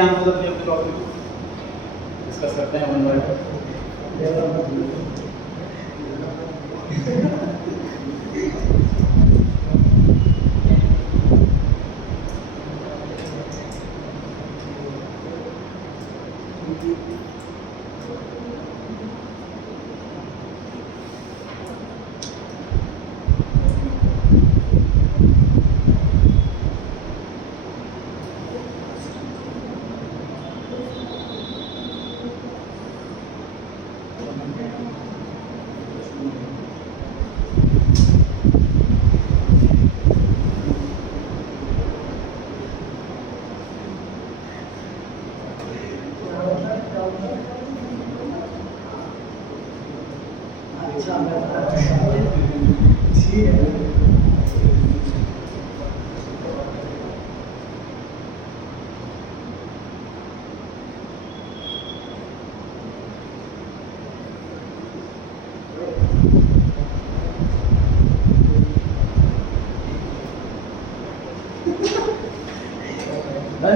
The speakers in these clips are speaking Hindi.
आंसर अपने अपने टॉपिक डिस्कस करते हैं वन बाय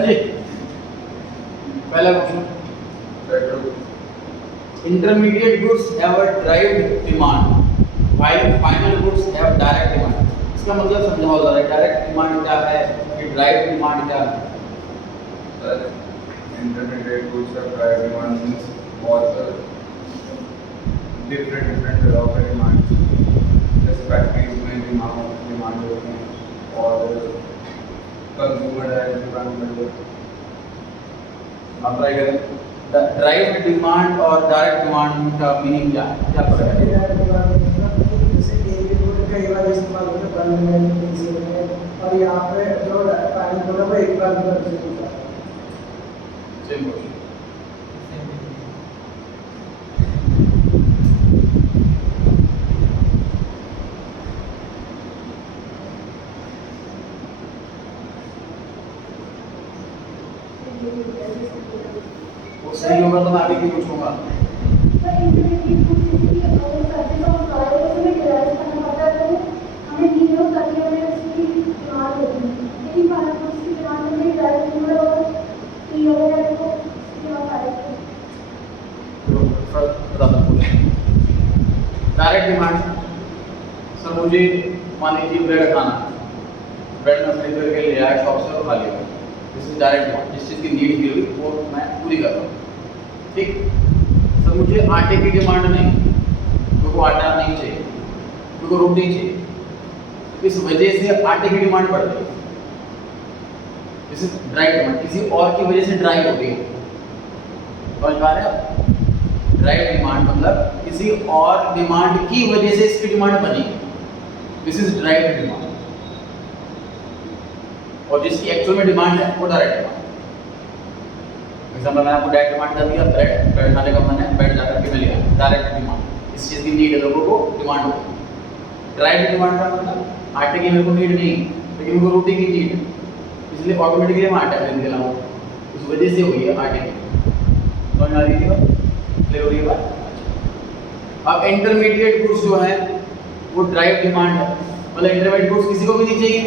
जी। पहला question, intermediate goods have a derived demand while final goods have direct demand। इसका मतलब समझाओ जरा, डायरेक्ट डिमांड क्या है, ये derived डिमांड क्या है? Intermediate goods have direct demand means बहुत different तरह के डिमांड, जैसे फैक्ट्रीज में डिमांड होती है और कंज्यूमर डायरेक्ट डिमांड में। आप ट्राई करें, ड्राइव डिमांड और डायरेक्ट डिमांड का मीनिंग क्या है, क्या फर्क है? डायरेक्ट डिमांड मतलब जैसे एक गुड कई बार इस्तेमाल होता है बल्क में, किसी में, और यहाँ पे जो फाइनल प्रोडक्ट है एक बार में परचेज होता है। Same question. वो सही होगा तो मैं आगे की पूछूंगा। डायरेक्ट डिमांड, सर मुझे मान लीजिए ब्रेड खाना, ब्रेड में खरीद करके ले आया शॉप से और खा लिया, दिस इज डायरेक्ट डिमांड। जिस चीज़ की नीड थी वो मैं पूरी कर रहा हूँ, ठीक। सर मुझे आटे की डिमांड नहीं, मेरे को आटा नहीं चाहिए, मेरे को रोटी चाहिए, इस वजह से आटे की डिमांड बढ़ गई, दिस इज ड्राई डिमांड। किसी और की वजह से ड्राई हो गई, समझ पा रहे हैं आप? ड्राई डिमांड मतलब किसी और डिमांड की वजह से इसकी डिमांड बनी, दिस इज ड्राइव डिमांड। और जिसकी एक्चुअल में डिमांड है वो डायरेक्ट डिमांड। एग्जांपल मैंने आपको डायरेक्ट डिमांड कर दिया, ब्रेड खाने का मन है, ब्रेड जाकर के मिल गया, डायरेक्ट डिमांड। इस चीज़ की नीड है, लोगों को डिमांड होती। ड्राइव डिमांड का मतलब आटे की मेरे को नीड नहीं, लेकिन मेरे को रोटी की नीड, इसलिए ऑटोमेटिकली मैं आटा खरीद के लाऊं, उस वजह से हुई है आटे की। समझ आ रही थी क्लियर हो रही है बात? अब इंटरमीडिएट गुड्स जो है वो ड्राइव डिमांड है, मतलब इंटरमीडिएट गुड्स किसी को भी नहीं चाहिए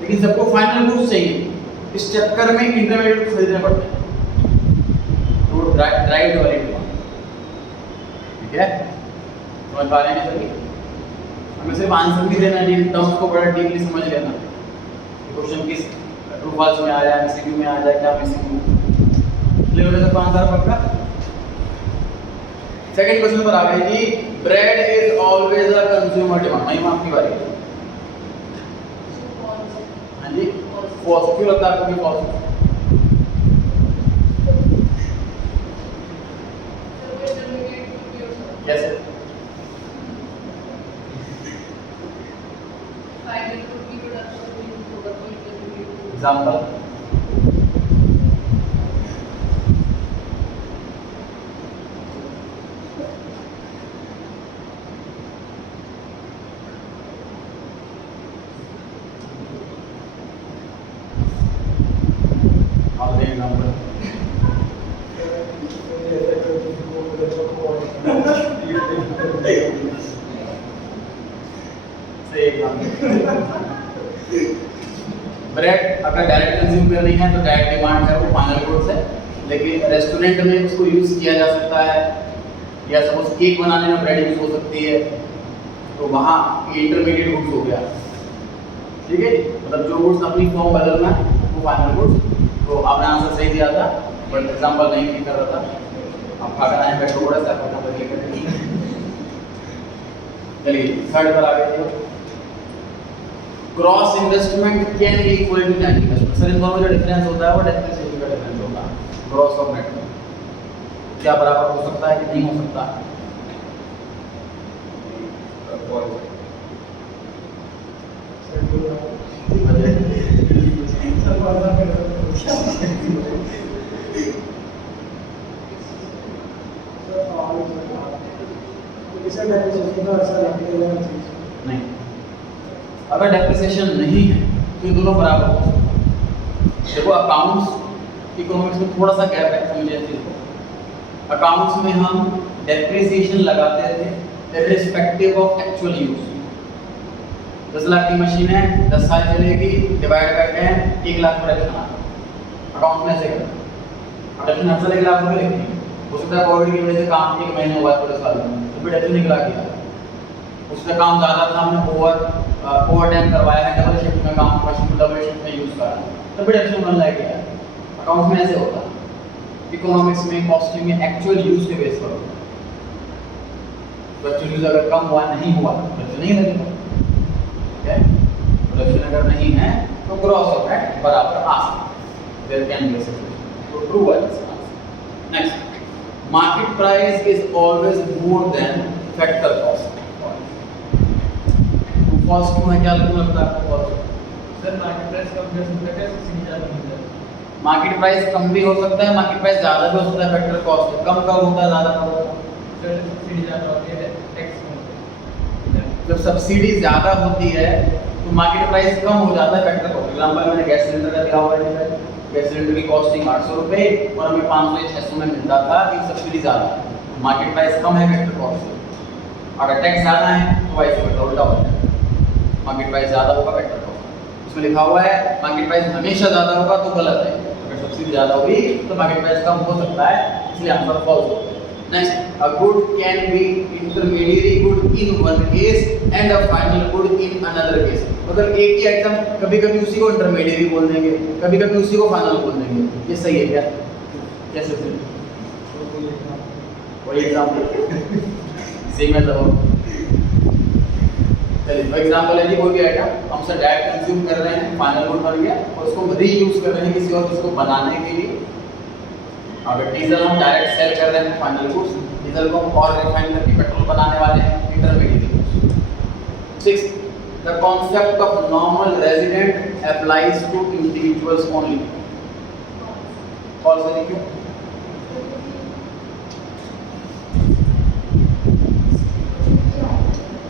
लेकिन सबको फाइनल गुड्स चाहिए, इस चक्कर में इंटरमीडिएट गुड्स खरीदने पड़ते हैं, तो ड्राइव वाली डिमांड। ठीक है, समझ पा रहे हैं सभी? हमें सिर्फ आंसर भी देना है, टर्म्स को बड़ा डीपली समझ लेना, क्वेश्चन किस ट्रू फॉल्स में आ रहा है, एमसीक्यू में आ जाए, क्या एमसीक्यू क्लियर हो जाए, आंसर पक्का। सेकंड क्वेश्चन पर आ गए जी, bread is always a consumer demand. नहीं आपकी बारी है। हाँ जी, फॉल्स क्यों लगता है आपको कि फॉल्स? कैसे? एग्जांपल ब्रेड अगर डायरेक्ट कंज्यूम करनी है तो डायरेक्ट डिमांड है वो फाइनल गुड्स है, लेकिन रेस्टोरेंट में उसको यूज़ किया जा सकता है, या सपोज केक बनाने में ब्रेड यूज़ हो सकती है, तो वहाँ इंटरमीडिएट गुड्स हो गया। ठीक है, मतलब जो गुड्स अपनी फॉर्म बदलना वो फाइनल गुड्स। तो आपने आंसर सही दिया था, बट एग्जाम्पल नहीं कर रहा था। आप खाकर आए पेट्रोल थोड़ा सा अपना बदल कर। चलिए थर्ड पर आ गए। Gross investment can be equal to net investment. Sir इन दोनों में जो डिफरेंस होता है वो डेप्रिसिएशन का डिफरेंस होता है। ग्रॉस और नेट क्या बराबर हो सकता है कि नहीं हो सकता? नहीं, अगर डेप्रिसिएशन नहीं है तो ये दोनों बराबर हो सकते हैं। देखो अकाउंट्स इकोनॉमिक्स में थोड़ा सा गैप है, समझिए इस चीज को। अकाउंट्स में हम डेप्रिसिएशन लगाते थे irrespective of actual use. 10 lakh की मशीन है, 10 साल चलेगी, डिवाइड बाय 10, 1 लाख प्रोडक्शन आ रहा। अकाउंट में ऐसे करना, प्रोडक्शन हर साल 1 लाख रुपए लिखनी है। हो सकता है कोविड की वजह से काम 1 महीने हुआ पूरे साल में, तो प्रोडक्शन 1 लाख किया, उसका काम ज़्यादा था, हमने ओवर टाइम करवाया है, डबल शिफ्ट में काम, मशीन को डबल शिफ्ट में यूज़ करा, तो प्रोडक्शन 1 लाख किया। अकाउंट में ऐसे होता है। इकोनॉमिक्स में कॉस्टिंग में एक्चुअल यूज के बेस पर होता है। तो एक्चुअल यूज अगर कम हुआ नहीं हुआ प्रोडक्शन नहीं लगेगा। ठीक है, प्रोडक्शन अगर नहीं है तो ग्रॉस और नेट बराबर आ सकते। देयर कैन बी तो ट्रू है इसका answer. Next, market price is always more than factor cost. Cost क्यों है, क्या लगता है आपको कॉस्ट? सर मार्केट प्राइस कम कर सकते हैं, सीधी ज़्यादा नहीं है। मार्केट प्राइस कम भी हो सकता है, मार्केट प्राइस ज़्यादा भी हो सकता है। फैक्टर कॉस्ट कम कब होता है, ज़्यादा कब होता है? सर सब्सिडी ज़्यादा होती है, टैक्स कम। जब सब्सिडी ज़्यादा होती है तो मार्केट प्राइस कम हो जाता है फैक्टर कॉस्ट। एग्जाम्पल मैंने गैस सिलेंडर का दिया हुआ है, गैस सिलेंडर की कॉस्टिंग 800 रुपये और हमें 500 या 600 में मिलता था, कि सब्सिडी ज़्यादा है, मार्केट प्राइस कम है फैक्टर कॉस्ट से। अगर टैक्स ज़्यादा है तो वाइस वर्सा उल्टा हो जाएगा, मार्केट प्राइस ज़्यादा होगा फैक्टर कॉस्ट। उसमें लिखा हुआ है मार्केट प्राइस हमेशा ज़्यादा होगा तो गलत है, अगर सब्सिडी ज़्यादा होगी तो मार्केट प्राइस कम हो सकता है, इसलिए आंसर फॉल्स होगा। Next, a good can be intermediary good in one case and a final good in another case. मतलब एक ही आइटम कभी कभी उसी को इंटरमीडिएरी बोल देंगे, कभी कभी उसी को फाइनल बोल देंगे, ये सही है क्या? कैसे सही? वही एग्जाम्पल सेम है तो चलिए एग्जाम्पल है जी, कोई भी आइटम हम सर डायरेक्ट कंज्यूम कर रहे हैं, फाइनल गुड बन गया और उसको रीयूज कर रहे हैं किसी और चीज़ को बनाने के लिए। अगर डीजल हम डायरेक्ट सेल कर रहे हैं फाइनल गुड्स, डीजल को हम और रिफाइन करके पेट्रोल बनाने वाले हैं, intermediate goods. 6, the concept of normal resident applies to individuals only. False है क्यों?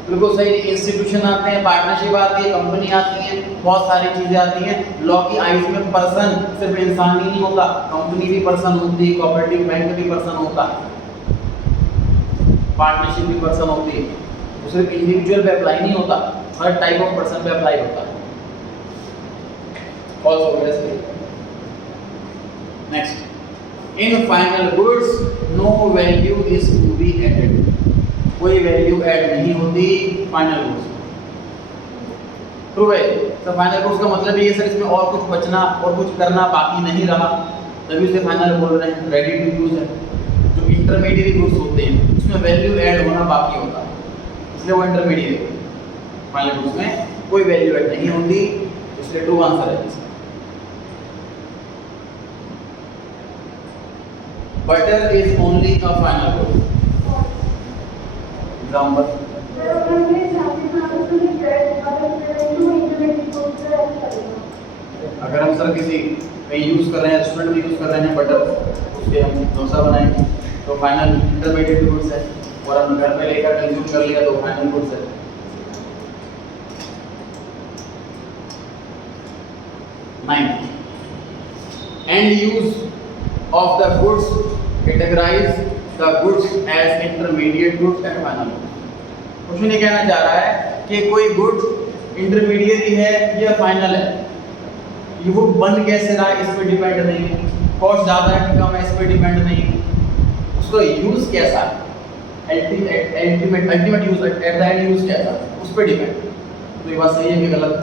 बिल्कुल सही। इंस्टीट्यूशन आते हैं, पार्टनरशिप आती है, कंपनी आती है, बहुत सारी चीजें आती हैं। लॉ की आइज में पर्सन सिर्फ इंसान ही नहीं होता, कंपनी भी पर्सन होती है, कोऑपरेटिव बैंक भी पर्सन होता है, पार्टनरशिप भी पर्सन होती है। तो सिर्फ इंडिविजुअल पे अप्लाई नहीं होता, हर टाइप ऑफ पर्सन पे अप्लाई होता है। फॉल्स हो गया इसलिए। Next, in final goods no value is to be added. कोई वैल्यू ऐड नहीं होती फाइनल गुड्स। ट्रू है। तो फाइनल गुड्स का मतलब ये सर इसमें और कुछ बचना और कुछ करना बाकी नहीं रहा, तभी उसे फाइनल बोल रहे हैं। रेडी टू यूज है। जो इंटरमीडिएट गुड्स होते हैं उसमें वैल्यू ऐड होना बाकी होता है, इसलिए वो इंटरमीडिएट। फाइनल गुड्स में कोई वैल्यू ऐड नहीं होती, इसलिए ट्रू आंसर है इसका। Butter is only a final good. Example, अगर हम सर किसी कहीं यूज़ कर रहे हैं, रेस्टोरेंट में यूज़ कर रहे हैं बटर, उसके हम डोसा बनाएंगे तो फाइनल इंटरमीडिएट गुड्स है, और हम घर पे लेकर कंज्यूम कर लिया तो फाइनल गुड्स है। 9, end use of the goods categorise the goods as intermediate goods and final goods. Question ये कहना चाह रहा है कि कोई गुड्स इंटरमीडिएट है या फाइनल है। ये वो बन कैसे रहा है इस पे डिपेंड नहीं है, कॉस्ट ज़्यादा है कि कम है इस पे डिपेंड नहीं है, उसका यूज़ कैसा है, ultimate use at the end use कैसा है उस पे डिपेंड। तो ये बात सही है कि गलत?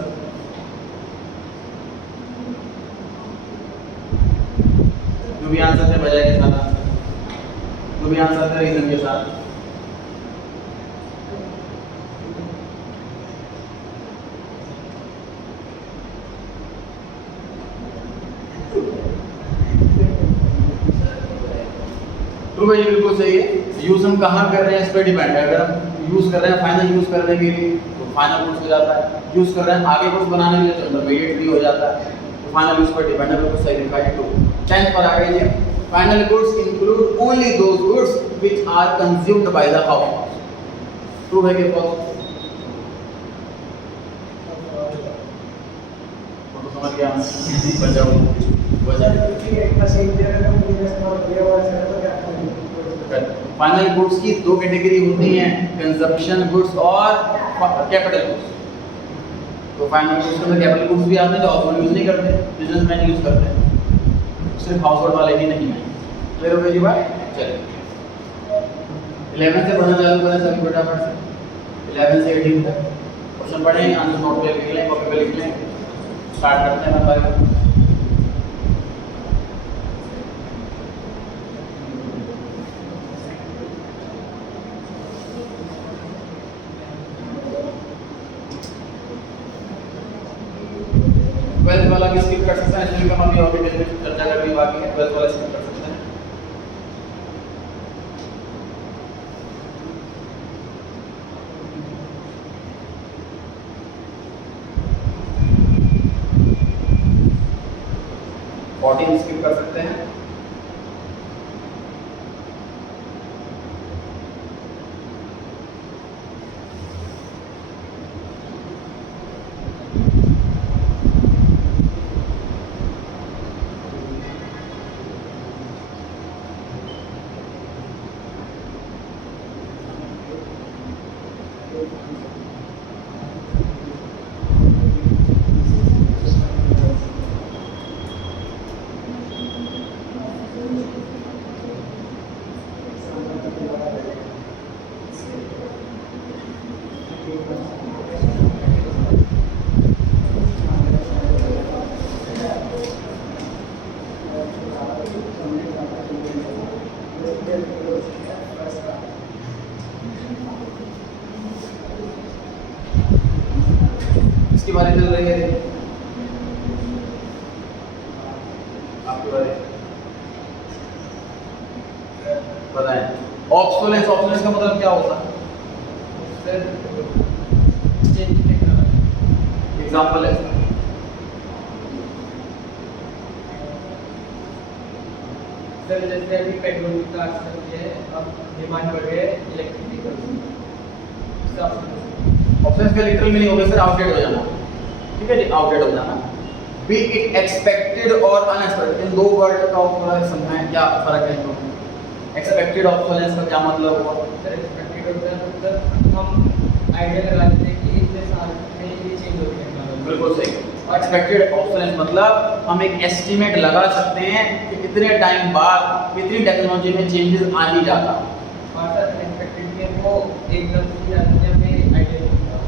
जो भी आंसर थे बजाय के साथ, जो भी आंसर थे रीजन के साथ। ट्रू है, ये बिल्कुल सही है। यूज हम कहाँ कर रहे हैं इस पर डिपेंड है। अगर हम यूज कर रहे हैं फाइनल यूज करने के लिए तो फाइनल कोर्स हो जाता है, यूज कर रहे हैं आगे कोर्स बनाने के लिए तो इंटरमीडिएट भी हो जाता है। तो फाइनल यूज पर डिपेंड है, बिल्कुल सही लिखा है। ट्रू। 10th पर आ गई है, final goods include only those goods which are consumed by the house. True है कि फॉल्स? तो समझ गया बजाओ फाइनल गुड्स की दो कैटेगरी होती हैं, कंजप्शन गुड्स और कैपिटल गुड्स। तो फाइनल गुड्स में कैपिटल गुड्स भी आते हैं जो हाउसहोल्ड यूज नहीं करते, बिजनेसमैन यूज करते हैं, सिर्फ हाउसहोल्ड वाले ही नहीं हैं। क्लियर हो गई जी बात? चलिए 11 से पढ़ना चालू करें सभी फटाफट से। 11 से 18 तक क्वेश्चन पढ़ेंगे, आंसर नोट पे लिख लें, कॉपी पे लिख लें। स्टार्ट करते हैं भाई। ट्वेल्थ वाला भी स्किप कर सकते हैं, इसमें हम अभी और भी चर्चा करनी बाकी है। 12th वाला स्किप कर सकते हैं। स्किप कर सकते हैं। इसकी बारी चल रही है आपकी बारी, बताएं। ऑब्सोलेंस, ऑब्सोलेंस का मतलब क्या होता है? एग्जाम्पल है सर, जैसे अभी पेट्रोल की कार चल रही है, अब डिमांड बढ़ रही है इलेक्ट्रिक ऑप्शंस का लिटरल मीनिंग होगा सर आउटडेट हो जाना। ठीक है जी, आउटडेट हो जाना। बी इट एक्सपेक्टेड और अनएक्सपेक्टेड, इन दो वर्ड का थोड़ा समझाएं क्या फर्क है इनमें। एक्सपेक्टेड ऑब्सोलेंस का क्या मतलब हुआ? सर एक्सपेक्टेड होता है मतलब हम आइडिया लगा लेते हैं कि इतने साल में ये चेंज हो गया। बिल्कुल सही। एक्सपेक्टेड ऑब्सोलेंस मतलब हम एक एस्टीमेट लगा सकते हैं कि कितने टाइम बाद इतनी टेक्नोलॉजी में चेंजेस आ ही जाता। और सर अनएक्सपेक्टेड के वो एकदम से जाते हैं, हमें आइडिया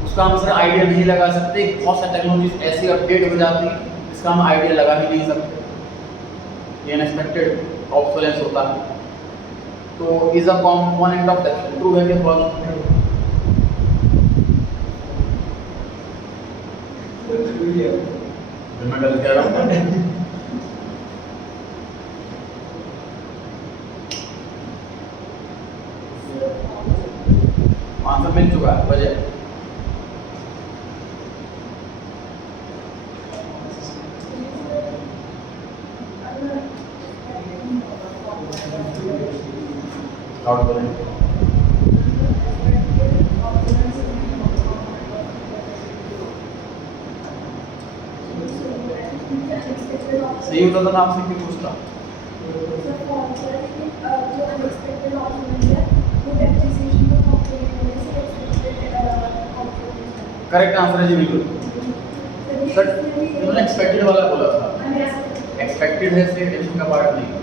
उसका हम सर आइडिया नहीं लगा सकते। बहुत सारी टेक्नोलॉजीज ऐसी अपडेट हो जाती हैं जिसका हम आइडिया लगा ही नहीं सकते। ये अनएक्सपेक्टेड ऑब्सोलेंस होता है। तो is a component of that. True है कि फॉल्स? मैं गलत कह रहा हूँ? आंसर मिल चुका है, वजह आउट करें। सही होता था ना, आपसे क्यों पूछता? करेक्ट आंसर है जी, बिल्कुल। इन्होंने एक्सपेक्टेड वाला बोला था, एक्सपेक्टेड है से डिडक्शन का पार्ट नहीं है।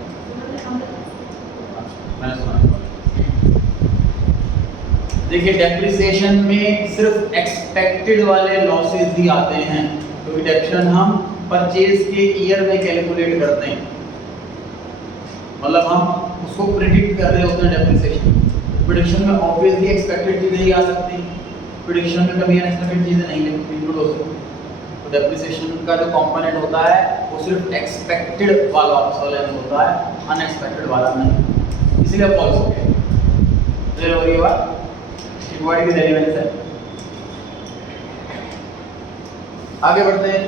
मैंने सुना। देखिए डेप्रिसिएशन में सिर्फ एक्सपेक्टेड वाले लॉसेस ही आते हैं, तो डिडक्शन हम परचेज के ईयर में कैलकुलेट करते हैं, मतलब हम उसको प्रिडिक्ट कर रहे होते हैं डेप्रिसिएशन। प्रिडिक्शन में ऑब्वियसली एक्सपेक्टेड चीजें ही आ सकती हैं, प्रिडिक्शन में कभी अनएक्सपेक्टेड चीजें नहीं इंक्लूड हो सकती। तो डेप्रिसिएशन का जो कंपोनेंट होता है वो सिर्फ एक्सपेक्टेड वाला होता है, अनएक्सपेक्टेड वाला नहीं, इसलिए फॉल्स हो गया। क्लियर हो रही बात? वर्ड की रेलेवेंस है। आगे बढ़ते हैं,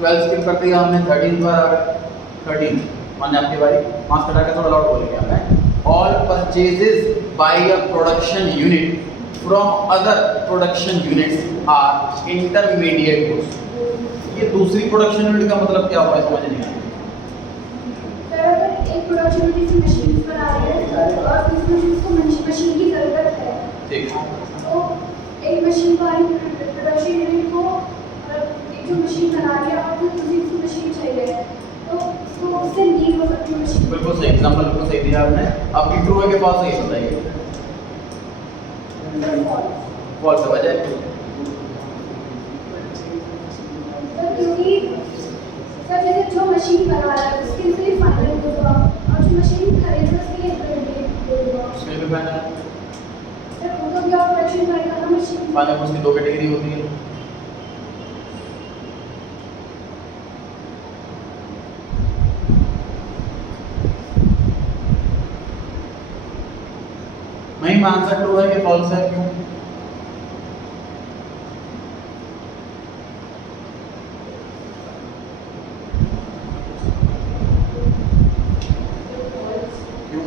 12 स्किप करते हैं हमने, 13 पर आ गए। 13 माने आपकी बारी, मार्क्स कटा के थोड़ा लाउड बोलेंगे आपने। All purchases by a production unit from other production units are intermediate goods. ये दूसरी प्रोडक्शन यूनिट का मतलब क्या हुआ समझ नहीं आया। एक प्रोडक्शन यूनिट की मशीन बना रहे हैं और इस मशीन को मशीन की जरूरत है, ठीक, तो एक मशीन वाली प्रोडक्शन यूनिट को एक जो मशीन बना रही है और दूसरी को मशीन चाहिए, तो उसको उससे लीक हो सकती है मशीन। बिल्कुल सही एग्जांपल, बिल्कुल सही दिया आपने। आपकी ट्रू है के पास सही बताइए। फॉल्स है, वजह क्योंकि सर जैसे जो मशीन बना रहा है उसके लिए फाइनल होगा और जो मशीन खरीद उसके लिए इंटरमीडिएट होगा। उसके लिए भी फाइनल सर वो तो भी ऑपरेशन करेगा ना मशीन। फाइनल उसकी दो कैटेगरी होती है। नहीं आंसर ट्रू है कि फॉल्स है, क्यों? क्यों?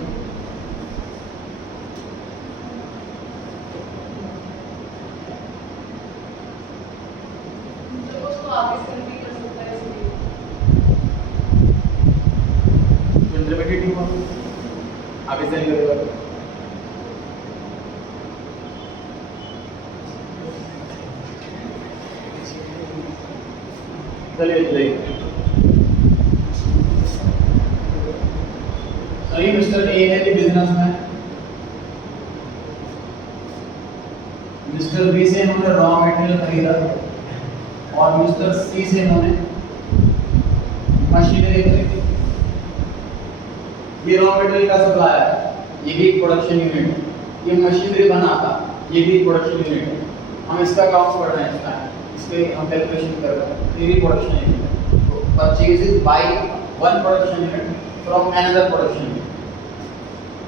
इंटरमीडिएट ही हुआ, आगे से नहीं करेगा। चलिए सही, मिस्टर ए है कि बिजनेसमैन, मिस्टर बी से इन्होंने रॉ मटेरियल खरीदा और मिस्टर सी से इन्होंने मशीनरी खरीदी। ये रॉ मटेरियल का सप्लायर है, ये भी एक प्रोडक्शन यूनिट है, ये मशीनरी बनाता, ये भी प्रोडक्शन यूनिट है। हम इसका अकाउंट पढ़ रहे हैं, इसके हम कैलकुलेशन कर रहे हैं, ये भी प्रोडक्शन यूनिट है। तो purchases by one production unit from another production unit.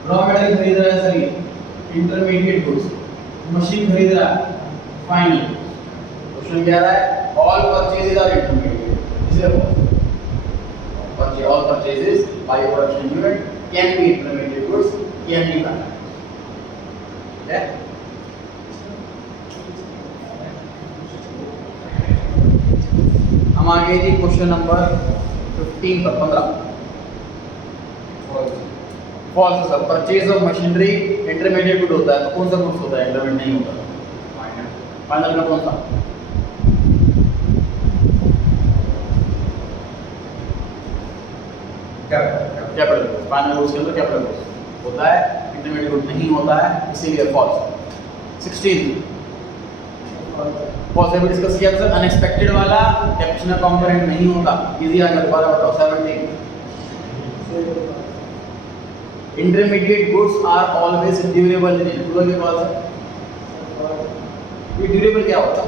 Raw material खरीद रहा है सही, इंटरमीडिएट गुड्स, मशीन खरीद रहा है फाइनल। क्वेश्चन क्या आ रहा है? ऑल परचेजेस आर इंटरमीडिएट, इसलिए all purchases by a production unit can be intermediate goods, can be final. Okay? हम आगे जी क्वेश्चन नंबर 15 पर 15। False sir, purchase of machinery intermediate good होता है, तो कौन सा गुड्स होता है इंटरमीडिएट नहीं होता? फाइनल का कौन सा? Capital goods. फाइनल गुड्स के अंदर कैपिटल गुड्स होता है, इंटरमीडिएट गुड नहीं होता है, इसीलिए फॉल्स। 16 फॉल्स है भी डिस्कस किया सर। अनएक्सपेक्टेड वाला डेफिनेशन कंपोनेंट नहीं होता, इजी आ गया, दोबारा बताओ। 17 intermediate goods are always durable in true के पास। ये ड्यूरेबल क्या होता है?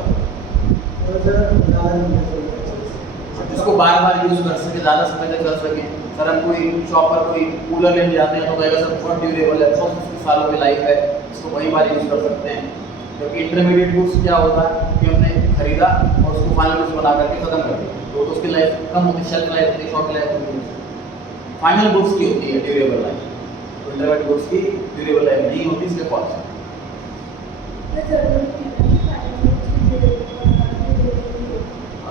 उसको बार बार यूज कर सके, ज़्यादा समय तक कर सके। सर हम कोई शॉप पर कोई कूलर लेने जाते हैं तो कहेगा सर बहुत ड्यूरेबल है, 150 सालों की लाइफ है, इसको कई बार यूज कर सकते हैं। क्योंकि इंटरमीडिएट गुड्स क्या होता है कि हमने खरीदा और उसको फाइनल गुड्स बना करके खत्म कर दिया, तो उसकी लाइफ कम होती है, शेल्फ लाइफ होती है, शॉर्ट लाइफ होती है। फाइनल गुड्स की होती है ड्यूरेबल लाइफ, तो इंटरमीडिएट गुड्स की ड्यूरेबल लाइफ नहीं होती, इसलिए फॉल्स है।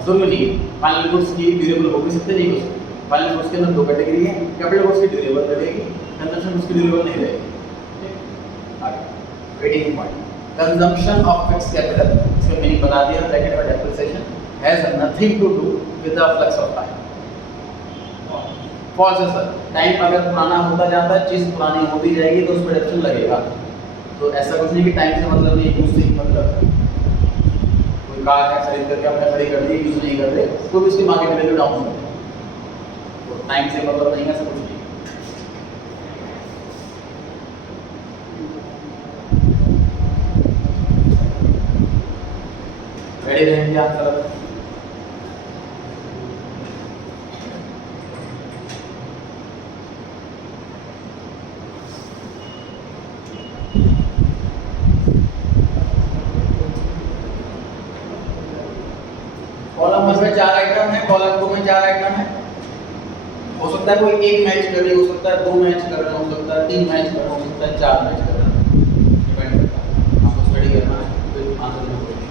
जरूरी नहीं है फाइनल गुड्स की ड्यूरेबल हो भी सकते, नहीं हो सकते। फाइनल गुड्स के अंदर दो कैटेगरी है, कैपिटल गुड्स की ड्यूरेबल रहेगी, कंजम्पशन गुड्स की ड्यूरेबल नहीं रहेगी। आगे 18 point, consumption of fixed capital, इसका मीनिंग बता दिया, ब्रैकेट में depreciation has nothing to do with the flux of time. False है सर, टाइम अगर पुराना होता जाता है, चीज़ पुरानी होती जाएगी तो उस पर डिफरेंस लगेगा। तो ऐसा कुछ नहीं कि टाइम से मतलब नहीं, यूज से ही मतलब। कोई कार है खरीद करके आपने खड़ी कर दी, यूज नहीं कर रहे, तो भी उसकी मार्केट वैल्यू डाउन होती है। तो टाइम से मतलब नहीं है, ऐसा कुछ नहीं। रेडी रहेंगे आंसर? कॉलम 1 में 4 आइटम है, कॉलम 2 में 4 आइटम है। हो सकता है कोई एक मैच कर रही, हो सकता है 2 मैच कर रहे, हो सकता है 3 मैच कर रहे, हो सकता है 4 मैच कर रहे, डिपेंड करता है। आपको स्टडी करना है तो आंसर देना पड़ेगा।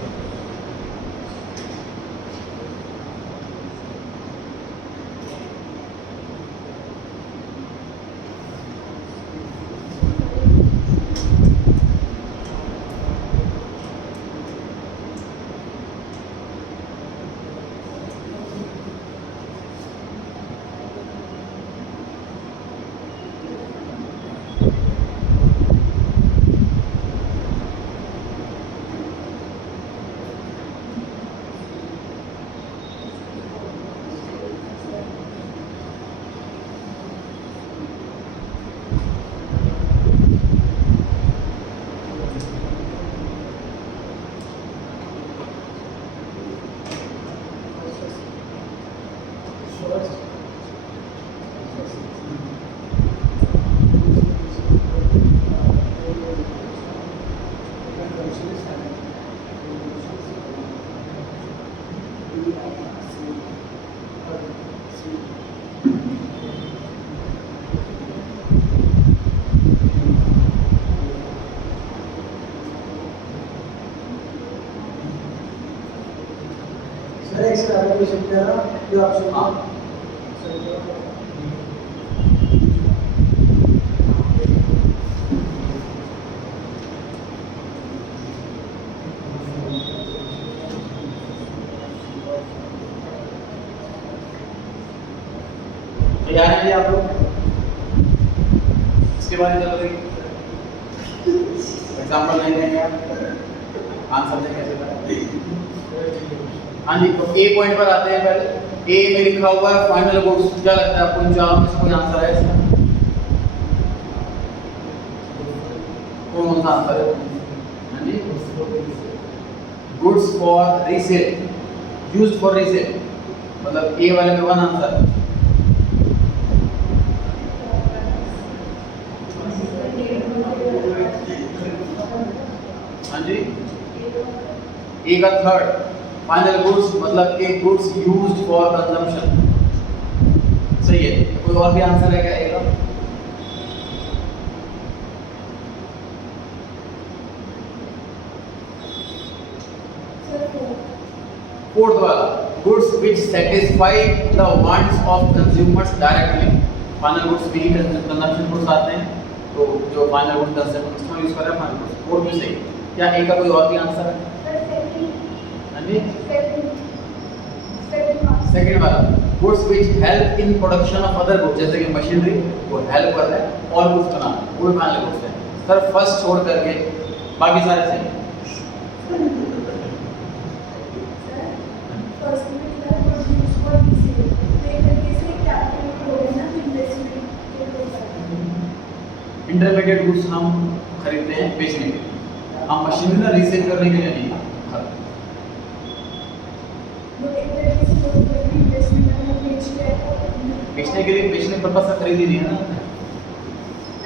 सर एक से आगे क्वेश्चन क्या था जो ऑप्शन हाँ। तैयार हैं जी आप लोग? इसके बाद चल रही एग्जाम्पल नहीं देंगे आप, आंसर देंगे कैसे करें? हाँ जी, तो ए पॉइंट पर आते हैं। पहले ए में लिखा हुआ है फाइनल गुड्स। क्या लगता है आपको इन चारों में से कोई आंसर है इसका? कौन सा आंसर है? हाँ जी, goods for resale, used for resale, मतलब ए वाले में 1 आंसर। हाँ जी, ए का थर्ड फाइनल गुड्स, मतलब के गुड्स यूज्ड फॉर कंजम्पशन। सही है। कोई और भी आंसर है क्या ए का? फोर्थ वाला goods which satisfy the wants of consumers directly. Final goods भी कंजम्पशन गुड्स आते हैं, तो जो फाइनल गुड्स कंजम्पशन यूज कर रहे हैं फाइनल गुड्स। फोर्थ में सही। क्या ए का कोई और भी आंसर है? हाँ जी, सेकंड वाला goods which help in production of other goods, जैसे कि मशीनरी वो हेल्प कर रहा है और गुड्स बनाना, वो फाइनल गुड्स है। सर फर्स्ट छोड़ करके बाकी सारे सही। इंटरमीडिएट गुड्स हम खरीदते हैं बेचने के लिए, हम मशीनरी ना रीसेल करने के लिए नहीं खरीदते। बेचने के लिए, बेचने पर्पस से खरीदी नहीं है ना।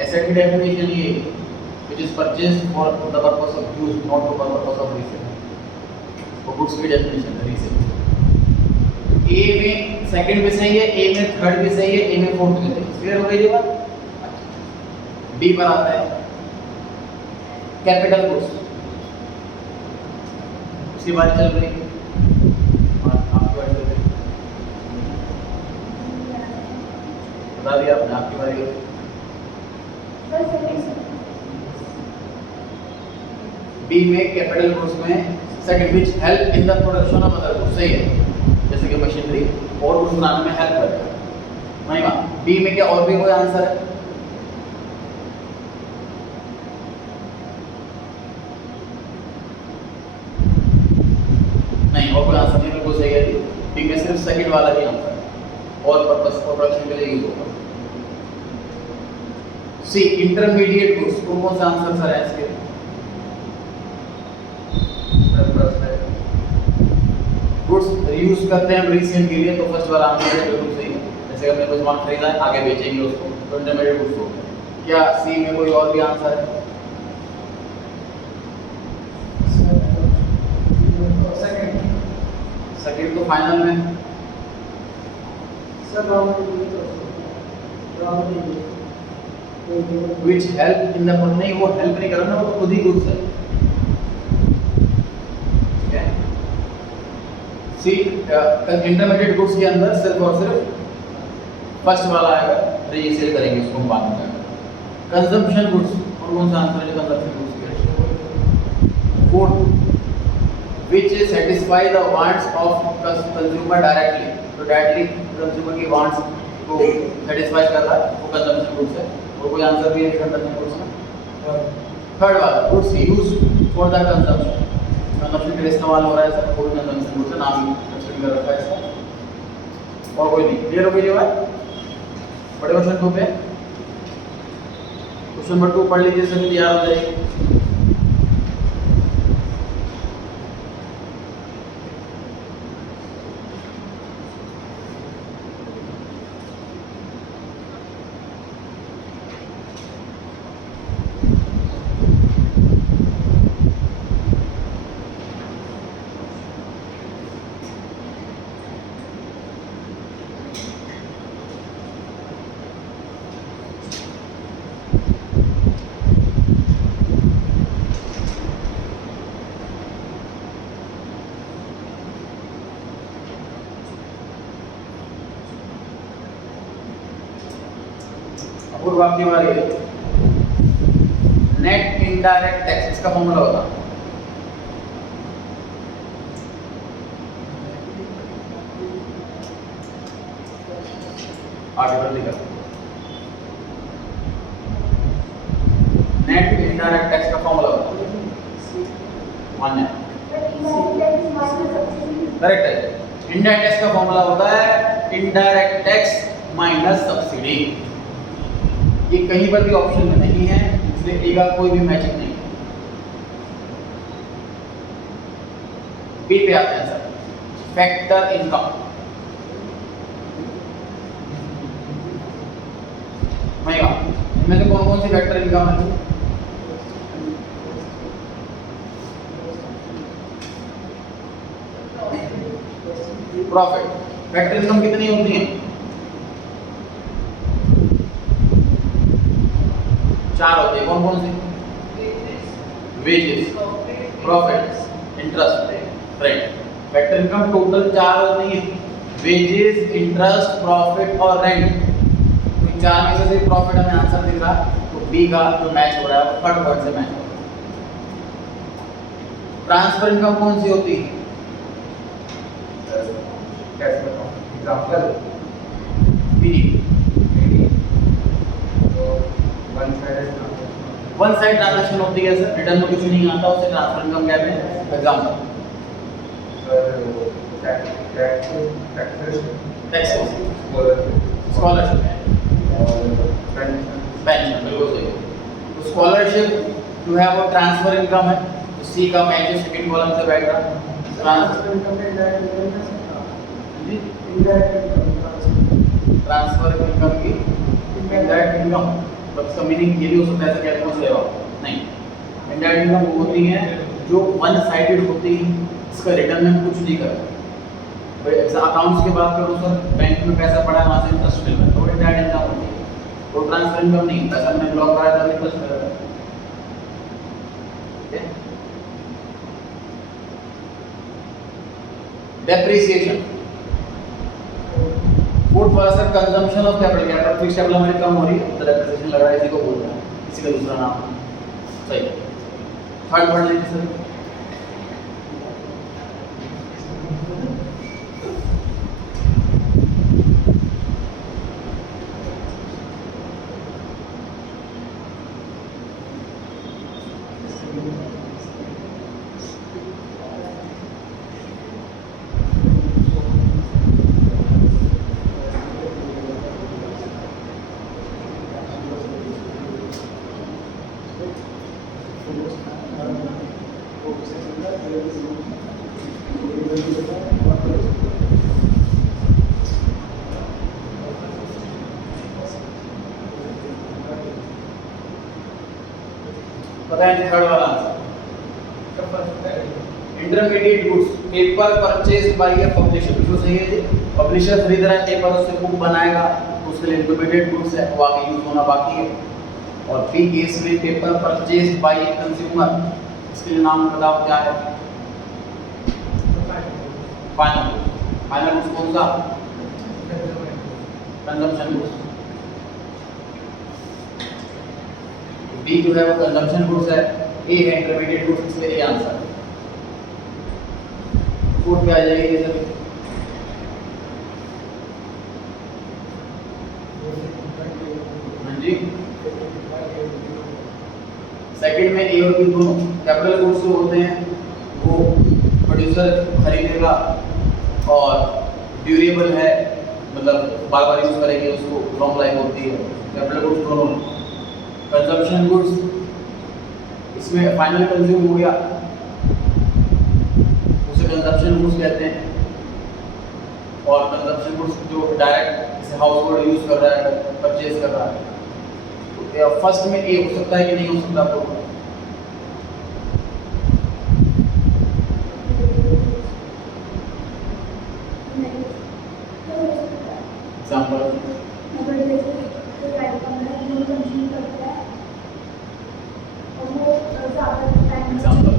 एसेट की डेफिनेशन ये which is purchased for the purpose of use, not for the purpose of resale. वो गुड्स की डेफिनेशन है रीसेल। ए में सेकंड भी सही है, ए में थर्ड भी सही है, ए में फोर्थ भी सही है। क्लियर हो गई ये बात? बी पर आता है कैपिटल गुड्स। उसकी बात चल रही है आपकी बात चल रही, बता दिया आपने, आपकी बारी है। बी में कैपिटल गुड्स में second which help in the production of other goods, सही है, जैसे कि मशीनरी और गुड्स बनाने में हेल्प करेगा। महिमा बी में क्या और भी कोई आंसर है? नहीं, और कोई आंसर नहीं, बिल्कुल सही है। बी में सिर्फ सेकंड वाला ही आंसर है, और पर्पस फॉर प्रोडक्शन के लिए यूज होगा। सी इंटरमीडिएट गुड्स, कौन से आंसर सर है इसके? गुड्स यूज करते हैं रीसेल के लिए, तो फर्स्ट वाला आंसर है, बिल्कुल सही है। जैसे हमने कोई सामान खरीदा है, आगे बेचेंगे उसको, तो इंटरमीडिएट गुड्स हो गए। क्या सी में कोई और भी आंसर है? सेकंड तो फाइनल में sir which help in the, नहीं वो हेल्प नहीं कर रहा ना, वो तो खुद ही गुड्स है। ठीक है, सी इंटरमीडिएट गुड्स के अंदर सिर्फ और सिर्फ फर्स्ट वाला आएगा, रीसेल करेंगे उसको हम बाद में जाकर। कंजम्पशन गुड्स, और कौन सा आंसर है कंजम्पशन गुड्स के? Food which satisfy the wants of consumer directly, तो डायरेक्टली कंज्यूमर की वांट्स को सेटिस्फाई कर रहा है, वो कंजम्पशन गुड्स है। और कोई आंसर भी है कंजम्पशन गुड्स में? थर्ड वाला goods use for the consumption, consumption के लिए इस्तेमाल हो रहा है सर, फूड कंजम्पशन गुड्स है, नाम ही मेंशन कर रखा है इसका। और कोई नहीं, क्लियर हो गई बात? बड़े क्वेश्चन 2 पे, क्वेश्चन नंबर 2 पढ़ लीजिए सर, तैयार हो जाएगी। पूर्व आपकी बारी है। नेट इनडायरेक्ट टैक्स, इसका फॉर्मूला होता है आर्टिकल लिखा, नेट इनडायरेक्ट टैक्स का फॉर्मूला होता है मान्य, करेक्ट है। इनडायरेक्ट टैक्स का फॉर्मूला होता है इनडायरेक्ट टैक्स माइनस सब्सिडी। ये कहीं पर भी ऑप्शन में नहीं है, इसलिए ए का कोई भी मैचिंग नहीं। बी पे आते हैं सर, फैक्टर इनकम। इनमें से कौन कौन सी फैक्टर इनकम है? प्रॉफिट। फैक्टर इनकम कितनी होती है? 4 होते हैं। कौन कौन सी? Wages, profit, interest, rent. Factor income total 4 होती है, वेजेस, इंटरेस्ट, प्रॉफिट और रेंट। तो 4 में से प्रॉफिट हमें आंसर दिख रहा है, तो बी का जो मैच हो रहा है वो थर्ड पॉइंट से मैच हो रहा है। ट्रांसफर इनकम कौन सी होती है? Example B. One side transaction होती है सर, रिटर्न में कुछ नहीं आता, उसे ट्रांसफर इनकम कहते हैं। एग्जांपल टैक्स, स्कॉलरशिप, पेंशन, बिल्कुल सही। तो स्कॉलरशिप जो है वो ट्रांसफर इनकम है, तो सी का मैच है सेकंड कॉलम से बैठ रहा है। ट्रांसफर इनकम की इनडायरेक्ट इनकम, तो इसका मीनिंग ये भी हो सकता है कि पूछ रहे हो नहीं। इनडायरेक्ट इनकम वो होती है जो वन साइडेड होती है, इसका रिटर्न में कुछ नहीं करता। अकाउंट्स की बात करूँ सर, बैंक में पैसा पड़ा है, वहाँ से इंटरेस्ट मिल रहा है, तो इनडायरेक्ट इनकम होती है। वो ट्रांसफर इनकम नहीं, पैसा मैंने ब्लॉक करा है तो इंटरेस्ट मिल रहा है। डेप्रिसिएशन, फोर्थ वाला sir consumption of capital. Capital fixed capital हमारी कम हो रही है, तो डेप्रिसिएशन लगा है, इसी को बोलते हैं, इसी का दूसरा नाम सही। थर्ड पढ़ लीजिए सर, बताएं थर्ड वाला answer. Intermediate goods paper purchase by a publisher, जो सही है जी। पब्लिशर खरीद रहा है पेपर, उससे बुक बनाएगा तो उसके लिए इंटरमीडिएट गुड्स है, वो आगे यूज होना बाकी है। और बी केस में paper purchase by a consumer, इसके लिए नाम बताओ क्या है? फाइनल। फाइनल गुड्स कौन सा? Consumption goods. बी जो है वो कंजम्पशन गुड्स है, ए है इंटरमीडिएट गुड्स, इसलिए ए आंसर। कोड पे आ जाएगी ये सभी। हाँ जी। सेकंड में ए और बी दोनों कैपिटल गुड्स जो होते हैं वो प्रोड्यूसर खरीदेगा और ड्यूरेबल है, मतलब बार बार यूज करेंगे उसको, लॉन्ग लाइफ होती है। कैपिटल गुड्स दोनों। कंजम्पशन गुड्स इसमें फाइनल कंज्यूम हो गया, उसे कंजम्पशन गुड्स कहते हैं। और कंजम्पशन गुड्स जो डायरेक्ट जैसे हाउस होल्ड यूज कर रहा है, परचेज कर रहा है, तो फर्स्ट में ए हो सकता है कि नहीं हो सकता? आपको एग्जांपल एग्जांपल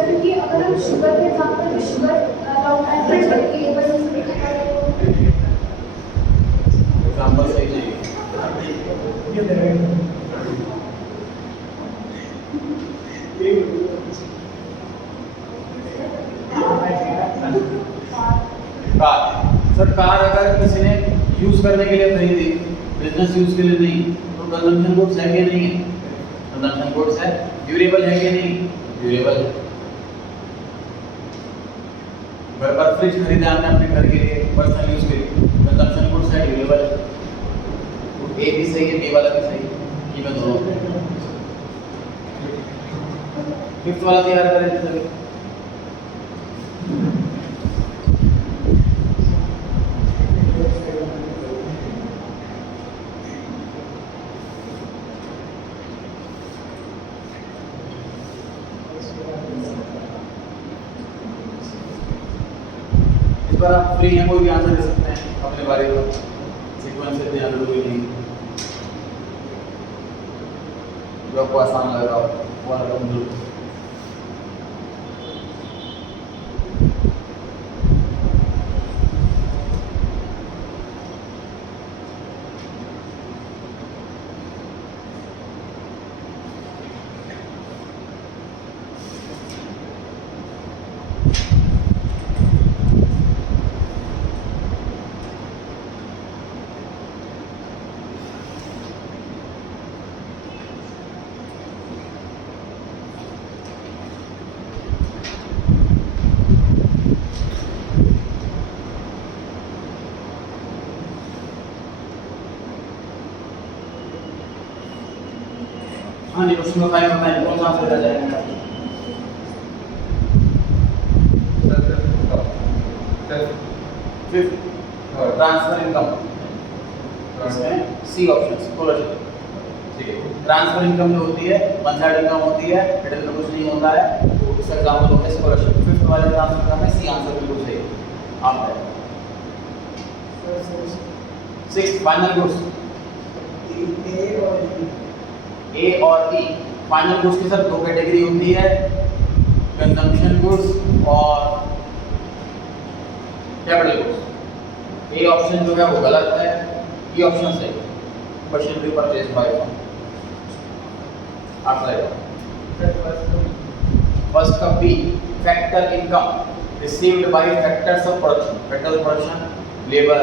क्योंकि अगर हम शुगर के एग्जांपल में शुगर लॉन्ग टाइम तक चलेगी, बस इसमें एग्जांपल सही चाहिए। कार। सर कार अगर किसी ने यूज करने के लिए खरीदी, बिजनेस यूज के लिए नहीं, तो कंजम्पशन गुड्स है कि नहीं है? कंजम्पशन गुड्स है। ड्यूरेबल है कि नहीं? ड्यूरेबल है। घर पर फ्रिज खरीदा हमने अपने घर के लिए, पर्सनल यूज के लिए, कंजम्पशन गुड्स है, ड्यूरेबल है। तो ए भी सही है, बी वाला भी सही है, ये मैं दोनों। फिफ्थ वाला तैयार करें सभी। इस बार आप फ्री हैं, कोई भी आंसर दे सकते हैं अपने बारे में, सीक्वेंस से ध्यान जरूरी नहीं। जो आपको आसान लग रहा हो वो आप जरूर। हाँ जी, क्वेश्चन नंबर 5 में कौन सा आंसर दिया जाएगा? फिफ्थ ट्रांसफर इनकम, इसमें सी ऑप्शन स्कॉलरशिप। ठीक है, ट्रांसफर इनकम जो होती है वन साइड इनकम होती है, मिडिल में कुछ नहीं होता है, तो इसका एग्जांपल होता है स्कॉलरशिप। फिफ्थ वाले ट्रांसफर इनकम में सी आंसर बिल्कुल सही है। आप है सिक्स्थ फाइनल गुड्स, ए और ई। फाइनल गुड्स की सर दो कैटेगरी होती है, कंजम्पशन गुड्स और कैपिटल गुड्स। ए ऑप्शन जो है वो गलत है, ई ऑप्शन सही है। मशीनरी परचेज बाय आप फर्स्ट का B factor income received by factors of production. Factors of production labour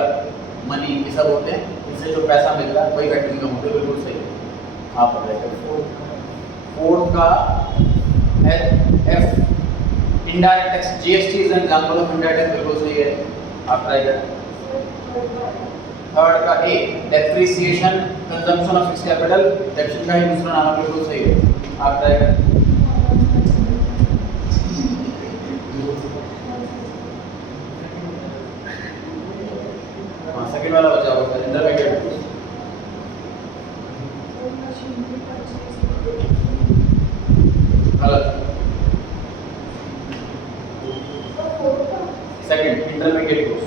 money ये सब होते हैं, इनसे जो पैसा मिलता है वही फैक्टर इनकम होता है, बिल्कुल सही है। आप बताइए फोर्थ का F indirect tax GST is an example of indirect tax, बिल्कुल सही है। आप ट्राई करें थर्ड का A depreciation consumption of fix capital, depreciation का ही दूसरा नाम बिल्कुल सही है। आप ट्राई करें। हाँ सेकंड वाला बचा हुआ था इंटरमीडिएट। गलत। Second intermediate course.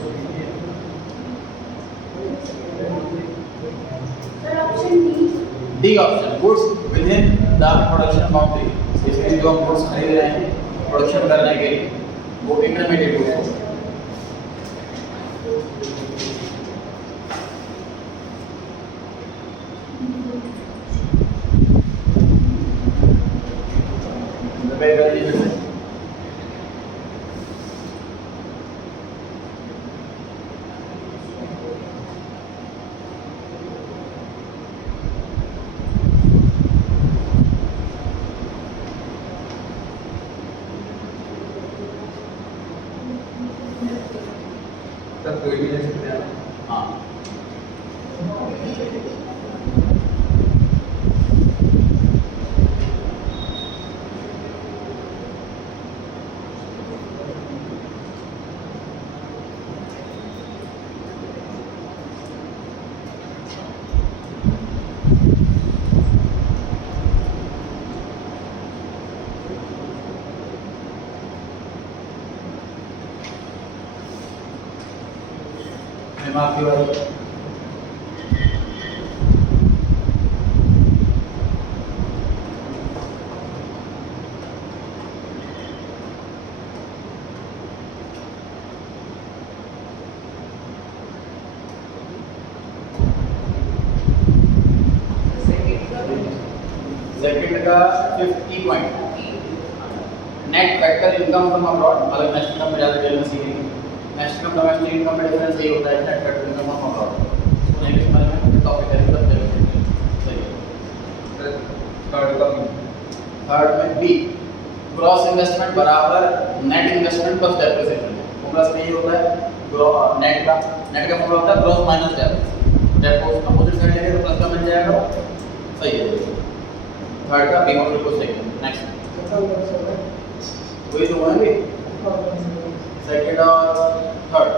D option goods with in the production boundary. इसमें जो हम गुड्स खरीद रहे हैं प्रोडक्शन करने के लिए वो इंटरमीडिएट गुड्स होगा। तब कोई भी ले सकते हैं। हाँ आपकी बात। सेकंड का 50 point net factor income from abroad, मतलब नेशनल इनकम में ज़्यादा डिटेल में सीखेंगे। नेशनल इनकम डोमेस्टिक इनकम में डिफरेंस यही होता है net factor income from abroad. इसको नहीं समझ में टॉपिक है मतलब सही है। थर्ड में बी ग्रॉस इन्वेस्टमेंट बराबर net investment plus depreciation. Formula में यही होता है नेट का फॉर्मूला होता है ग्रॉस माइनस डेप। डेप को अपोजिट साइड लेंगे तो प्लस का मिल जाएगा। सही है। थर्ड का बी और बिल्कुल सही है। नेक्स्ट वही तो होंगे सेकंड और थर्ड।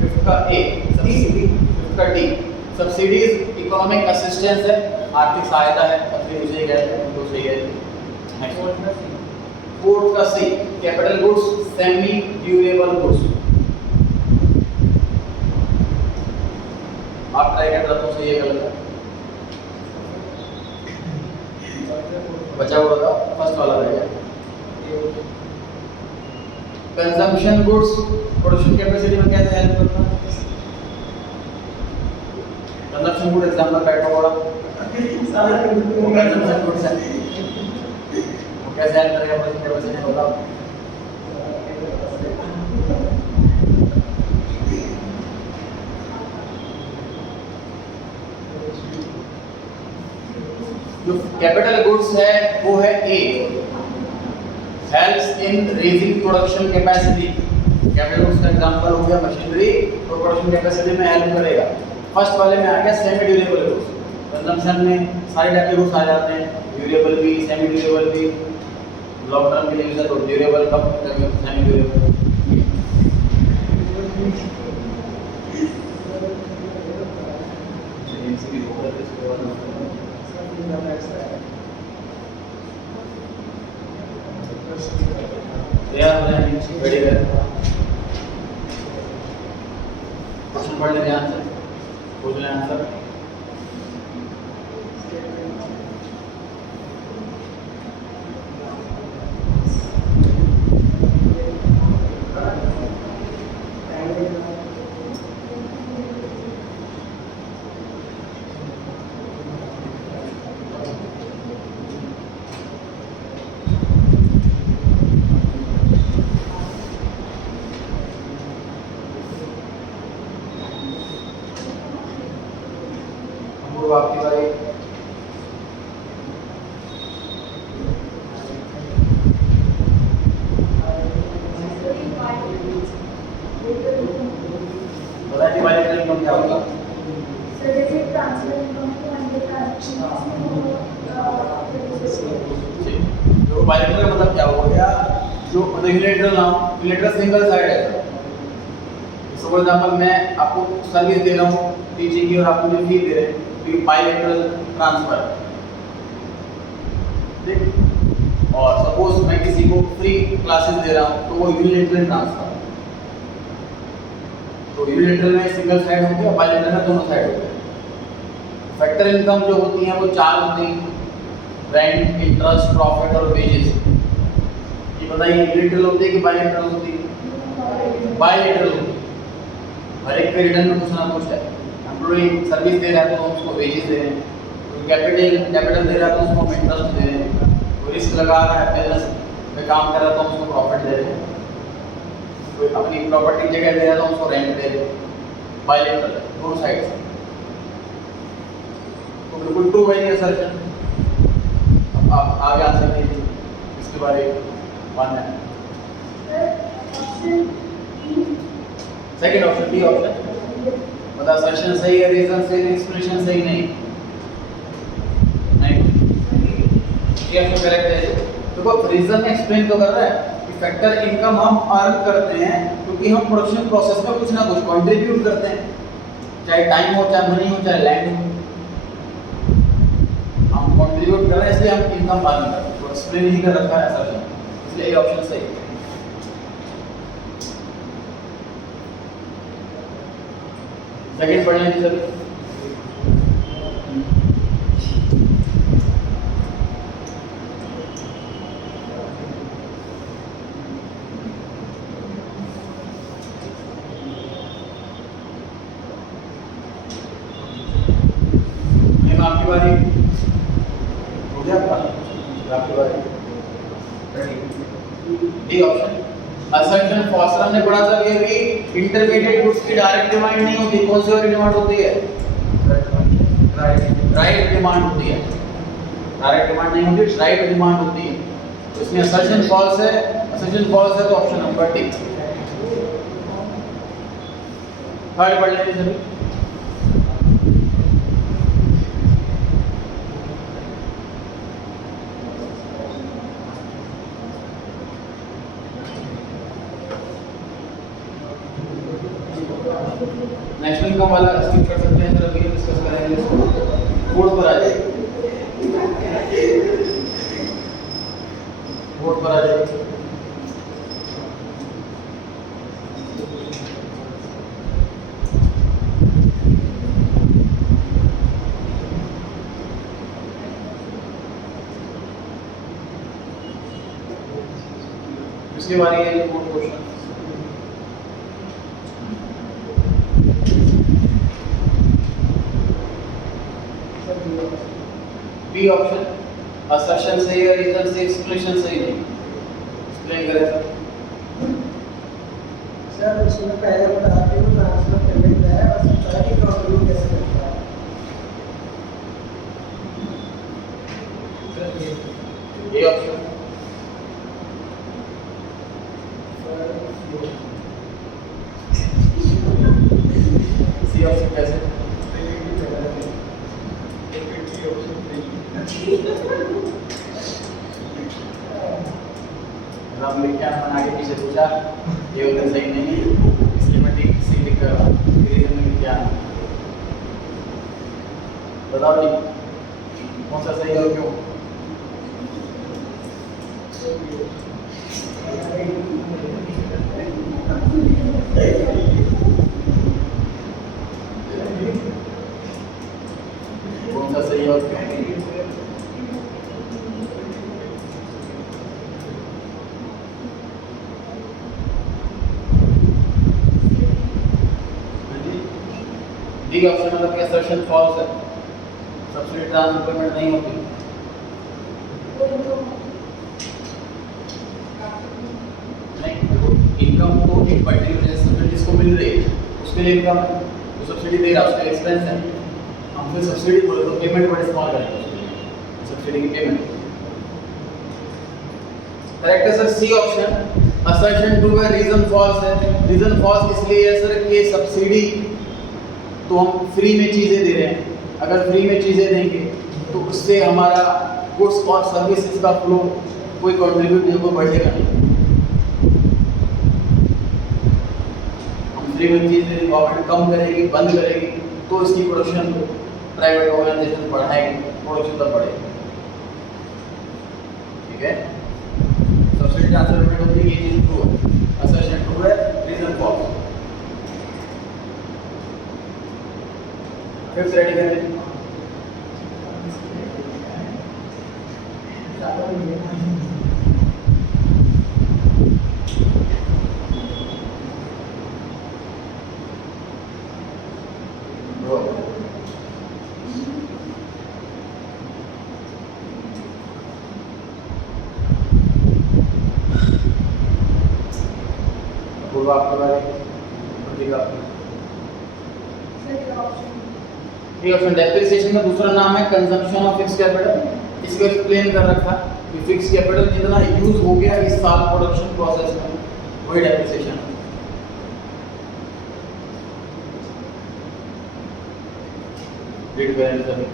फिफ्थ का ए फिफ्थ का डी सब्सिडीज इकोनॉमिक असिस्टेंस है, आर्थिक सहायता है। सबसे मुझे क्या है तो सही है। नेक्स्ट फोर्थ का C capital goods semi durable goods. आप ट्राई कर रहे हो सही है गलत है। बचा हुआ था फर्स्ट वाला रहेगा। कंजम्पशन गुड्स प्रोडक्शन कैपेसिटी में कैसे हेल्प करता है? कंजम्पशन गुड एग्जांपल बैठो बड़ा कंजम्पशन गुड्स है वो कैसे हेल्प करेगा प्रोडक्शन कैपेसिटी में बताओ। जो कैपिटल गुड्स है वो है A helps in raising production capacity. Capital goods का एग्जांपल हो गया मशीनरी, तो प्रोडक्शन कैपेसिटी में हेल्प करेगा। फर्स्ट वाले में आ गया सेमी ड्यूरेबल गुड्स। कंजम्पशन में सारे टाइप के गुड्स आ जाते हैं, ड्यूरेबल भी सेमी ड्यूरेबल भी। लॉन्ग टर्म के लिए यूज तो ड्यूरेबल कम सेमी ड्यूरेबल। क्वेश्चन पढ़ लेंगे आंसर खोज लें आंसर। आपकी बारी। तो unilateral now, unilateral single side है। सो फॉर एग्जांपल मैं आपको सर्विस दे रहा हूँ टीचिंग की और आप मुझे फी दे रहे हैं, तो ये बायलैटरल ट्रांसफर, ठीक। और सपोज मैं किसी को फ्री क्लासेस दे रहा हूँ तो वो यूनिलैटरल ट्रांसफर। तो यूनिलैटरल में सिंगल साइड हो गया, बायलैटरल में दोनों साइड हो गया। फैक्टर इनकम जो होती है वो 4 होती हैं, रेंट, इंटरेस्ट, प्रॉफिट और वेजेस। ये बताइए यूनिलैटरल होती है कि बायलैटरल होती है? बायलैटरल होती है। हर एक के रिटर्न में कुछ ना कुछ है। एम्प्लॉय सर्विस दे रहा है तो हम उसको वेजेस दे रहे हैं, तो कैपिटल दे रहा है तो उसको हम इंटरेस्ट दे रहे हैं, तो रिस्क लगा रहा है बिजनेस में काम कर रहा है तो हम उसको प्रॉफिट दे रहे हैं, कोई अपनी प्रॉपर्टी जगह दे रहा है तो हम उसको रेंट दे रहे हैं। बायलैटरल दोनों साइड से, तो बिल्कुल ट्रू है ये असर्शन। अब आप आगे आंसर कीजिए इसके बारे में मानना है। सेकंड ऑप्शन, बी ऑप्शन बता, असर्शन सही है, रीजन सही है, एक्सप्लेनेशन सही नहीं ये आपको करेक्ट है। देखो रीजन में एक्सप्लेन तो कर रहा है कि फैक्टर इनकम हम अर्न करते हैं क्योंकि हम प्रोडक्शन प्रोसेस में कुछ ना कुछ कंट्रीब्यूट करते हैं, चाहे टाइम हो, चाहे मनी हो, चाहे लैंड हो, हम कंट्रीब्यूट कर रहे हैं इसलिए हम इनकम अर्न करते हैं। तो एक्सप्लेन नहीं कर रखा है असर्शन, इसलिए ये ऑप्शन सही है। सेकंड पढ़ लेंगे सर। आपकी बारी हो गया, आपकी बारी। डी ऑप्शन असर्शन फॉल्स, हमने पढ़ा था कि अभी इंटरमीडिएट गुड्स की डायरेक्ट डिमांड नहीं होती, कौन सी वाली डिमांड होती है? राइट डिमांड होती है। डायरेक्ट डिमांड नहीं होती, राइट डिमांड होती है। तो इसमें असर्शन फॉल्स है, असर्शन फॉल्स है तो ऑप्शन नंबर डी। थर्ड पढ़ लेंगे सभी। नेशनल इनकम वाला स्किप कर सकते हैं, जरा ये डिस्कस करेंगे इसको। बोर्ड पर आ जाइए, बोर्ड पर आ जाइए। इसके बारे में board question. B option assertion सही है, रीजन से, एक्सप्लेनेशन सही नहीं। एक्सप्लेन करें सर। सर इसमें पहले बताते हैं ट्रांसफर पेमेंट है और सरकार की कंट्रोल कैसे करता है। ये ऑप्शन सी ऑप्शन कैसे? राम विज्ञान बना के पीछे पूछा, ये उधर सही नहीं है, इसलिए मैं ठीक सी लिख कर रहा हूँ। विज्ञान बताओ जी कौन सा सही है और क्यों? कौन सा सही है और क्यों? डी ऑप्शन मतलब कि असर्शन फॉल्स है, सब्सिडी ट्रांसफर पेमेंट नहीं होती। नहीं, इनकम तो एक पर्टिकुलर सब्सिडी जिसको मिल रही है उसके लिए इनकम है, तो सब्सिडी दे रहा है उसका एक्सपेंस है। हम फिर सब्सिडी बोले तो पेमेंट बड़े इस्तेमाल करेंगे सब्सिडी की पेमेंट। करेक्ट है sir, C option assertion true है, रीजन फॉल्स है। रीजन फॉल्स इसलिए है सर कि सब्सिडी तो हम फ्री में चीज़ें दे रहे हैं, अगर फ्री में चीज़ें देंगे तो उससे हमारा गुड्स और सर्विसेज का फ्लो कोई कंट्रीब्यूट नहीं, कोई बढ़ेगा नहीं। दूसरी कोई चीज़ यदि गवर्नमेंट कम करेगी, बंद करेगी, तो इसकी प्रोडक्शन प्राइवेट ऑर्गेनाइजेशन बढ़ाएगी, प्रोडक्शन तब बढ़ेगी। ठीक है, सब्सिडी आंसर में होती है ये चीज़ ट्रू है, असर्शन ट्रू है, रीजन फॉल्स। फिफ्थ रेडी करें। आपके बारे ये ऑप्शन डेप्रिसिएशन का दूसरा नाम है कंजम्पशन ऑफ फिक्स्ड कैपिटल। इसको एक्सप्लेन कर रखा कि फिक्स्ड कैपिटल जितना यूज हो गया इस साल प्रोडक्शन प्रोसेस में, वही डेप्रिसिएशन है। रीड करें सभी।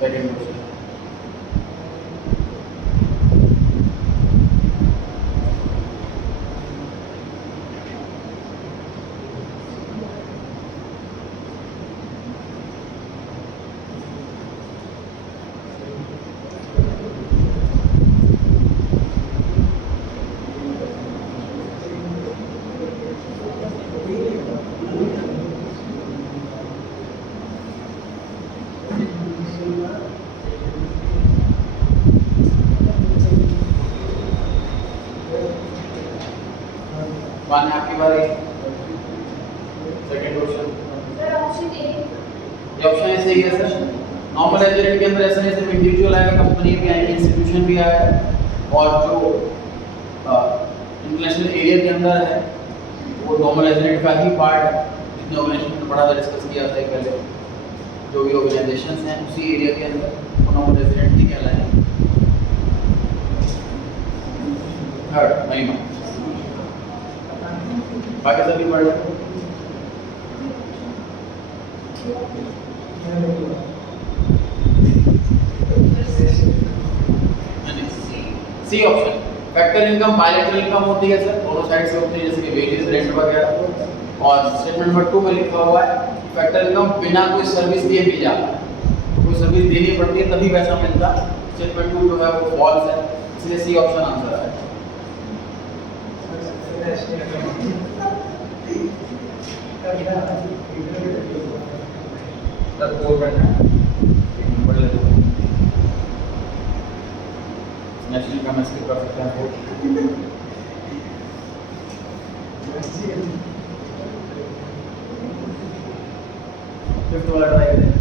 सेकंड क्वेश्चन, माने आपकी बारी। Second question, sir option A. ये ऑप्शन ए सही है सर। नॉर्मल एजेंट के अंदर ऐसा नहीं सिर्फ इंडिविजुअल आएगा, कंपनी भी आएगी, इंस्टीट्यूशन भी आएगा, और जो इंटरनेशनल एरिया के अंदर है वो नॉर्मल एजेंट का ही पार्ट है। जितने ऑर्गेनाइजेशन में पढ़ा था, डिस्कस किया था पहले, जो भी ऑर्गेनाइजेशंस हैं उसी एरिया के अंदर वो नॉर्मल एजेंट ही कहलाएंगे। थर्ड महिमा, बाकी सभी पढ़ लो। C option, factor income bilateral income होती है सर, दोनों साइड से होती है, जैसे कि वेजेस, रेंट वगैरह। और स्टेटमेंट नंबर 2 में लिखा हुआ है फैक्टर इनकम बिना कोई सर्विस दिए मिल जाता है, कोई सर्विस देनी पड़ती है तभी पैसा मिलता। स्टेटमेंट 2 जो है वो फॉल्स है, इसलिए सी ऑप्शन आंसर है। नेशनल का मैसेज कर सकते हैं आपको। फिफ्थ वाला ट्राई करें।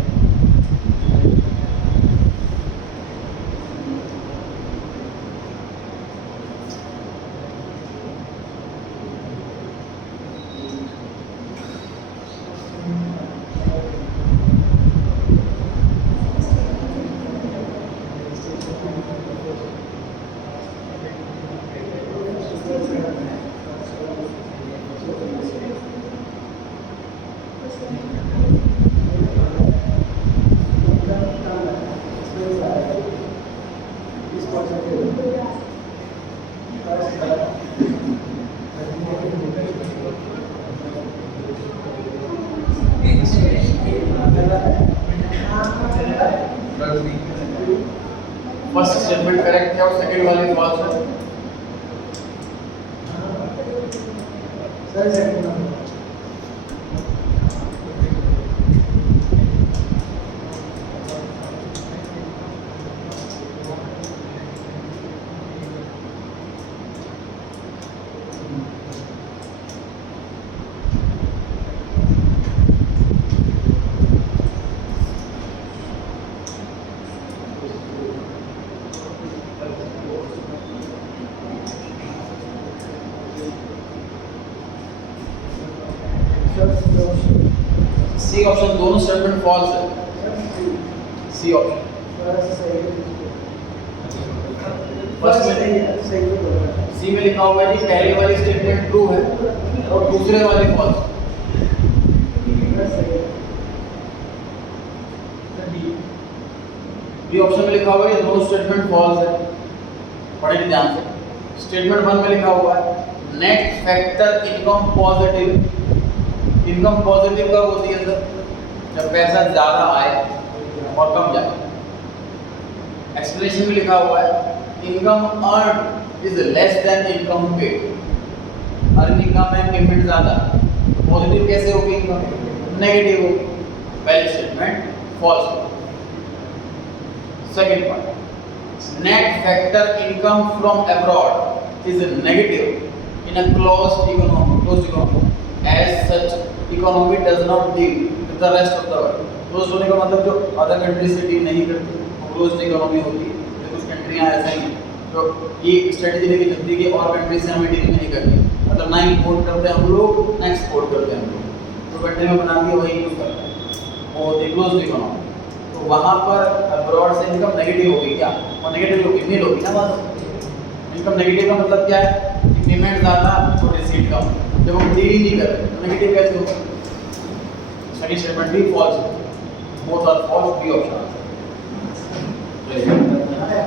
फर्स्ट स्टेटमेंट करेक्ट है और सेकंड वाली फॉल्स है। Sir second number C option, दोनों स्टेटमेंट फॉल्स है। सी ऑप्शन फर्स्ट में सी में लिखा हुआ है कि पहले वाली स्टेटमेंट ट्रू है और दूसरे वाली फॉल्स। बी ऑप्शन में लिखा हुआ है ये दोनों स्टेटमेंट फॉल्स है, पढ़ेंगे ध्यान से। स्टेटमेंट 1 में लिखा हुआ है net factor income positive. Income positive कब होती है सर? जब पैसा ज़्यादा आए और कम जाए। एक्सप्लेनेशन में लिखा हुआ है income earn is less than income paid. Earning कम है, पेमेंट ज़्यादा। पॉजिटिव कैसे होगी इनकम? नेगेटिव होगी। पहली स्टेटमेंट फॉल्स होगी। Second part net factor income from abroad is negative in a closed economy as such economy does not deal with the rest of the world। Closed होने का मतलब जो अदर कंट्री से डील नहीं करती वो क्लोज्ड इकोनॉमी होती है। कुछ कंट्रियां ऐसा ही हैं तो ये स्ट्रेटजी लेके चलती है कि और कंट्री से हमें डील नहीं करनी, मतलब ना इंपोर्ट करते हैं हम लोग ना एक्सपोर्ट करते हैं हम लोग, तो कंट्री में बनाती है वही यूज़ करते हैं, वो होती है क्लोज्ड इकोनॉमी। तो वहाँ पर अब्रॉड से इनकम नेगेटिव होगी क्या? और नेगेटिव होगी नहीं होगी ना बस। इनकम नेगेटिव का मतलब क्या है कि पेमेंट ज़्यादा तो रिसीट कम। जब हम डील ही नहीं कर रहे तो नेगेटिव कैसे होगा? सेकंड स्टेटमेंट भी फॉल्स है, both are false, B option. आया।